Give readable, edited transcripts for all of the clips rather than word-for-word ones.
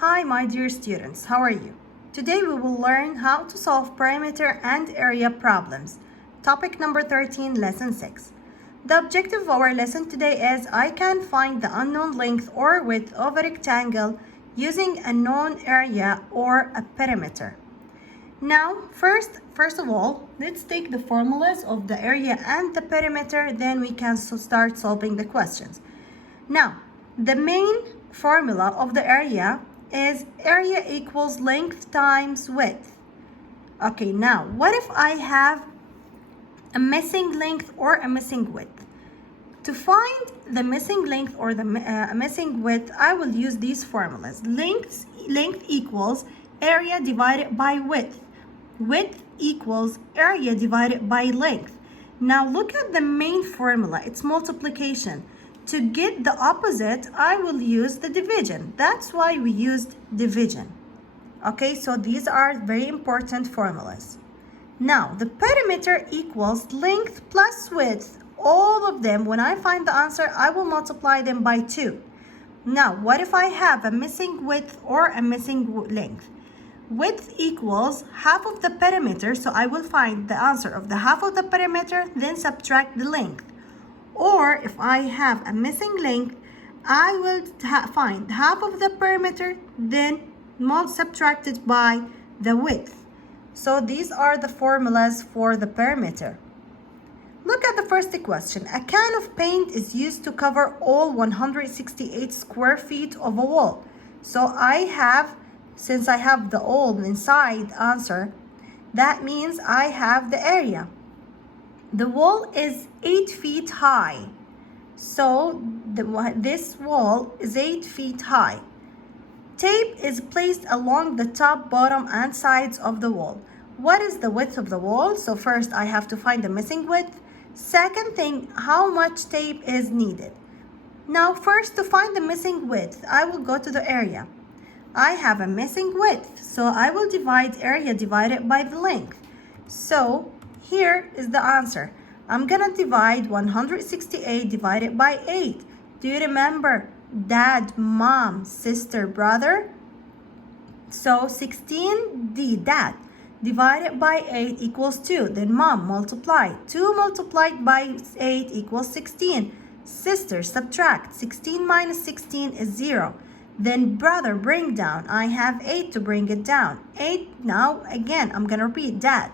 Hi my dear students, how are you? Today we will learn how to solve perimeter and area problems. Topic number 13, lesson 6. The objective of our lesson today is I can find the unknown length or width of a rectangle using a known area or a perimeter. Now, first of all, let's take the formulas of the area and the perimeter, then we can start solving the questions. Now, the main formula of the area is area equals length times width. Okay, now, what if I have a missing length or a missing width? To find the missing length or the missing width, I will use these formulas. Length equals area divided by width. Width equals area divided by length. Now look at the main formula, it's multiplication. To get the opposite, I will use the division. That's why we used division. Okay, so these are very important formulas. Now, the perimeter equals length plus width. All of them, when I find the answer, I will multiply them by 2. Now, what if I have a missing width or a missing length? Width equals half of the perimeter, so I will find the answer of the half of the perimeter, then subtract the length. Or if I have a missing length, I will find half of the perimeter, then subtract it by the width. So these are the formulas for the perimeter. Look at the first question. A can of paint is used to cover all 168 square feet of a wall. So since I have the all inside answer, that means I have the area. The wall is 8 feet high. So this wall is 8 feet high. Tape is placed along the top, bottom, and sides of the wall. What is the width of the wall? So first I have to find the missing width. Second thing, how much tape is needed? Now first, to find the missing width, I will go to the area. I have a missing width, so I will divide area divided by the length. So here is the answer. I'm gonna divide 168 divided by 8. Do you remember dad, mom, sister, brother? So 16, dad, divided by 8 equals 2. Then mom, multiply. 2 multiplied by 8 equals 16. Sister, subtract. 16 minus 16 is 0. Then brother, bring down. I have 8 to bring it down. 8, now again, I'm gonna repeat dad.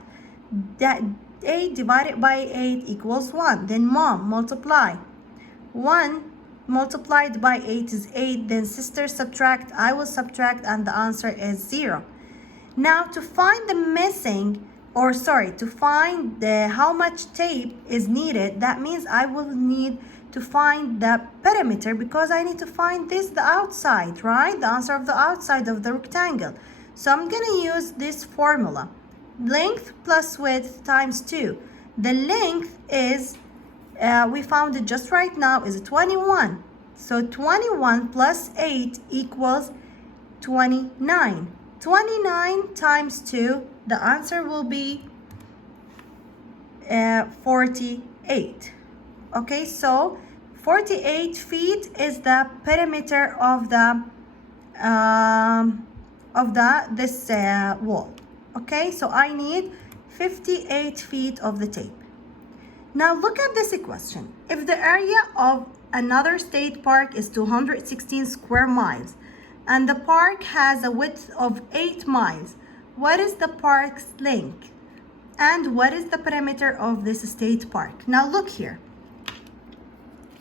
8 divided by 8 equals 1. Then mom, multiply. 1 multiplied by 8 is 8. Then sister, subtract. I will subtract, and the answer is 0. Now to find the how much tape is needed, that means I will need to find the perimeter, because I need to find the outside, right? The answer of the outside of the rectangle. So I'm gonna use this formula. Length plus width times 2. The length is, we found it just right now, is 21. So 21 plus 8 equals 29. 29 times 2, the answer will be 48. Okay, so 48 feet is the perimeter of this wall. Okay, so I need 58 feet of the tape. Now look at this question. If the area of another state park is 216 square miles and the park has a width of 8 miles, what is the park's length? And what is the perimeter of this state park? Now look here.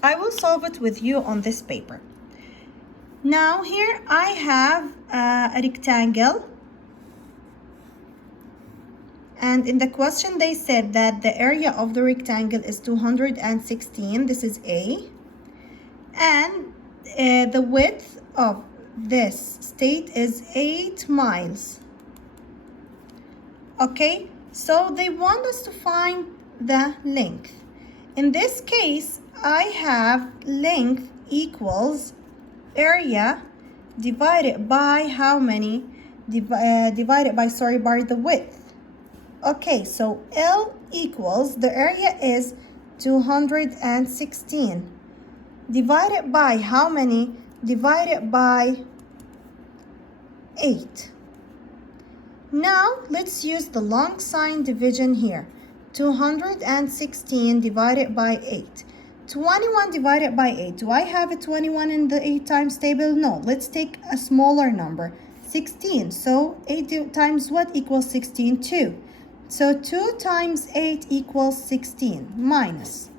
I will solve it with you on this paper. Now here I have a rectangle. And in the question they said that the area of the rectangle is 216. This is A. And the width of this state is 8 miles. Okay, so they want us to find the length. In this case, I have length equals area divided by how many? Divided by the width. Okay, so L equals, the area is 216. . （Divided by how many? Divided by 8. Now let's use the long sign division here. 216 divided by 8. 21 divided by 8. Do I have a 21 in the 8 times table? No. Let's take a smaller number. 16. So 8 times what equals 16? 2. So 2 times 8 equals 16. Minus.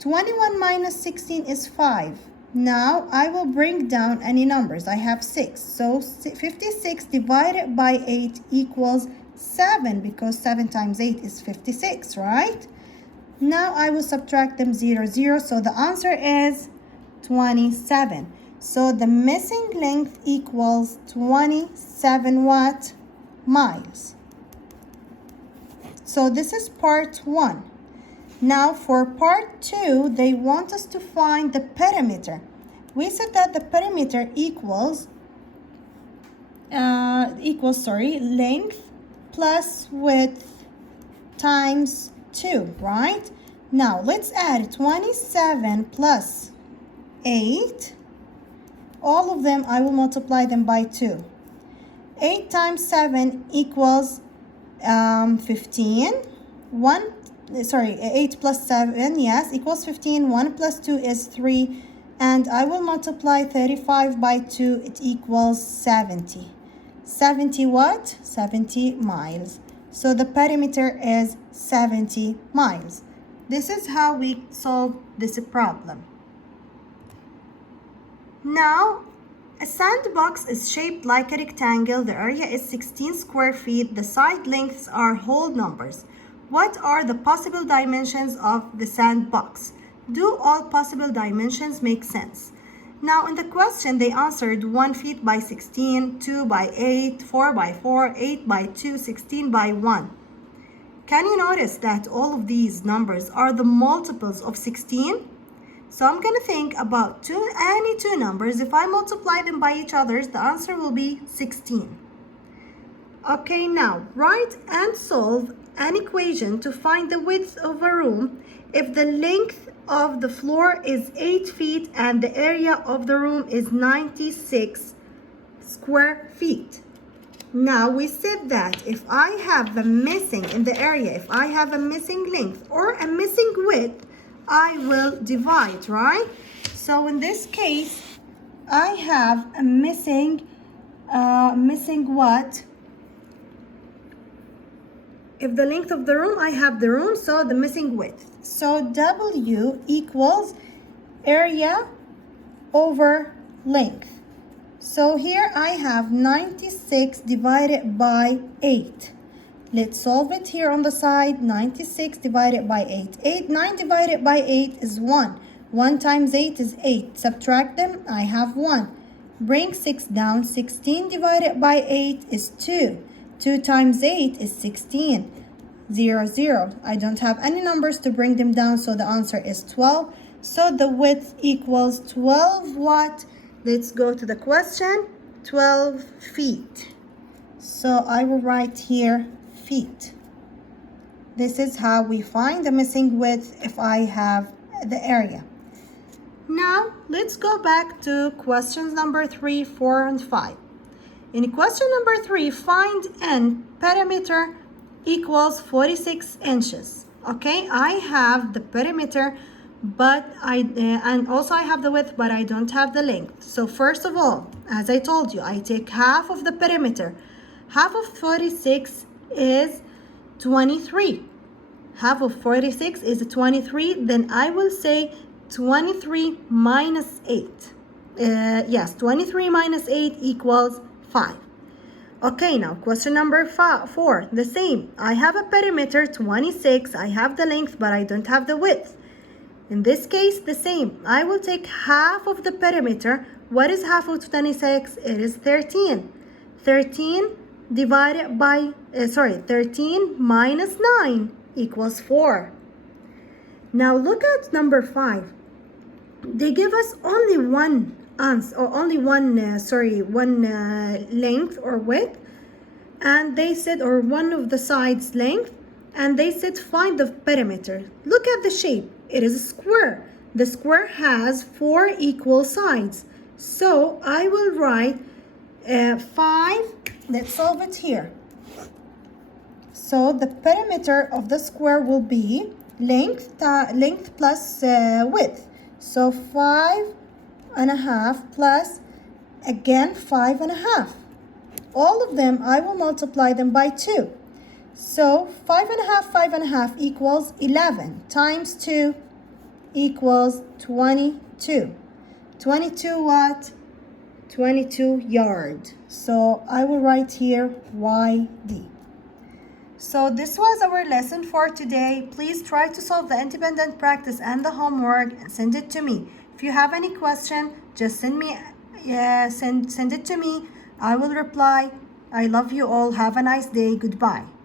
21 minus 16 is 5. Now I will bring down any numbers. I have 6. So 56 divided by 8 equals 7, because 7 times 8 is 56, right? Now I will subtract them 0, 0. So the answer is 27. So the missing length equals 27 what? Miles. So this is part 1. Now for part 2, they want us to find the perimeter. We said that the perimeter equals length plus width times 2, right? Now let's add 27 plus 8. All of them, I will multiply them by 2. 8 times 7 equals 15. 8 plus 7, yes, equals 15. 1 plus 2 is 3. And I will multiply 35 by 2. It equals 70. 70 what? 70 miles. So the perimeter is 70 miles. This is how we solve this problem. Now, a sandbox is shaped like a rectangle. The area is 16 square feet. The side lengths are whole numbers. What are the possible dimensions of the sandbox? Do all possible dimensions make sense? Now in the question they answered 1 feet by 16, 2 by 8, 4 by 4, 8 by 2, 16 by 1. Can you notice that all of these numbers are the multiples of 16? So I'm going to think about any two numbers. If I multiply them by each other, the answer will be 16. Okay, now write and solve an equation to find the width of a room if the length of the floor is 8 feet and the area of the room is 96 square feet. Now we said that if I have a missing in the area, if I have a missing length or a missing width, I will divide, right? So in this case, I have a missing what? If the length of the room, I have the room, so the missing width. So W equals area over length. So here I have 96 divided by 8. Let's solve it here on the side. 96 divided by 8. 9 divided by 8 is 1. 1 times 8 is 8. Subtract them, I have 1. Bring 6 down. 16 divided by 8 is 2. 2 times 8 is 16. 0, 0. I don't have any numbers to bring them down, so the answer is 12. So the width equals 12 what? Let's go to the question. 12 feet. So I will write here feet. This is how we find the missing width if I have the area. Now let's go back to questions number 3, 4, and 5. In question number 3, find n perimeter equals 46 inches. Okay, I have the perimeter, but and also I have the width, but I don't have the length. So first of all, as I told you, I take half of the perimeter. Half of 46 is 23. Half of 46 is 23. Then I will say 23 minus 8. Yes, 23 minus 8 equals 5. Okay, now question number 4, the same. I have a perimeter 26. I have the length, but I don't have the width. In this case, the same. I will take half of the perimeter. What is half of 26? It is 13. 13 divided by, 13 minus 9 equals 4. Now look at number 5. They give us only one length or width, and they said, or one of the sides length, and they said find the perimeter. Look at the shape. It is a square. The square has 4 equal sides. So I will write 5, let's solve it here. So the perimeter of the square will be length plus width. So 5.5 plus, again, 5.5. All of them, I will multiply them by 2. So 5.5 equals 11 times 2 equals 22. 22 what? 22 yard. So I will write here YD. So this was our lesson for today. Please try to solve the independent practice and the homework and send it to me. If you have any question, just send it to me. I will reply. I love you all. Have a nice day. Goodbye.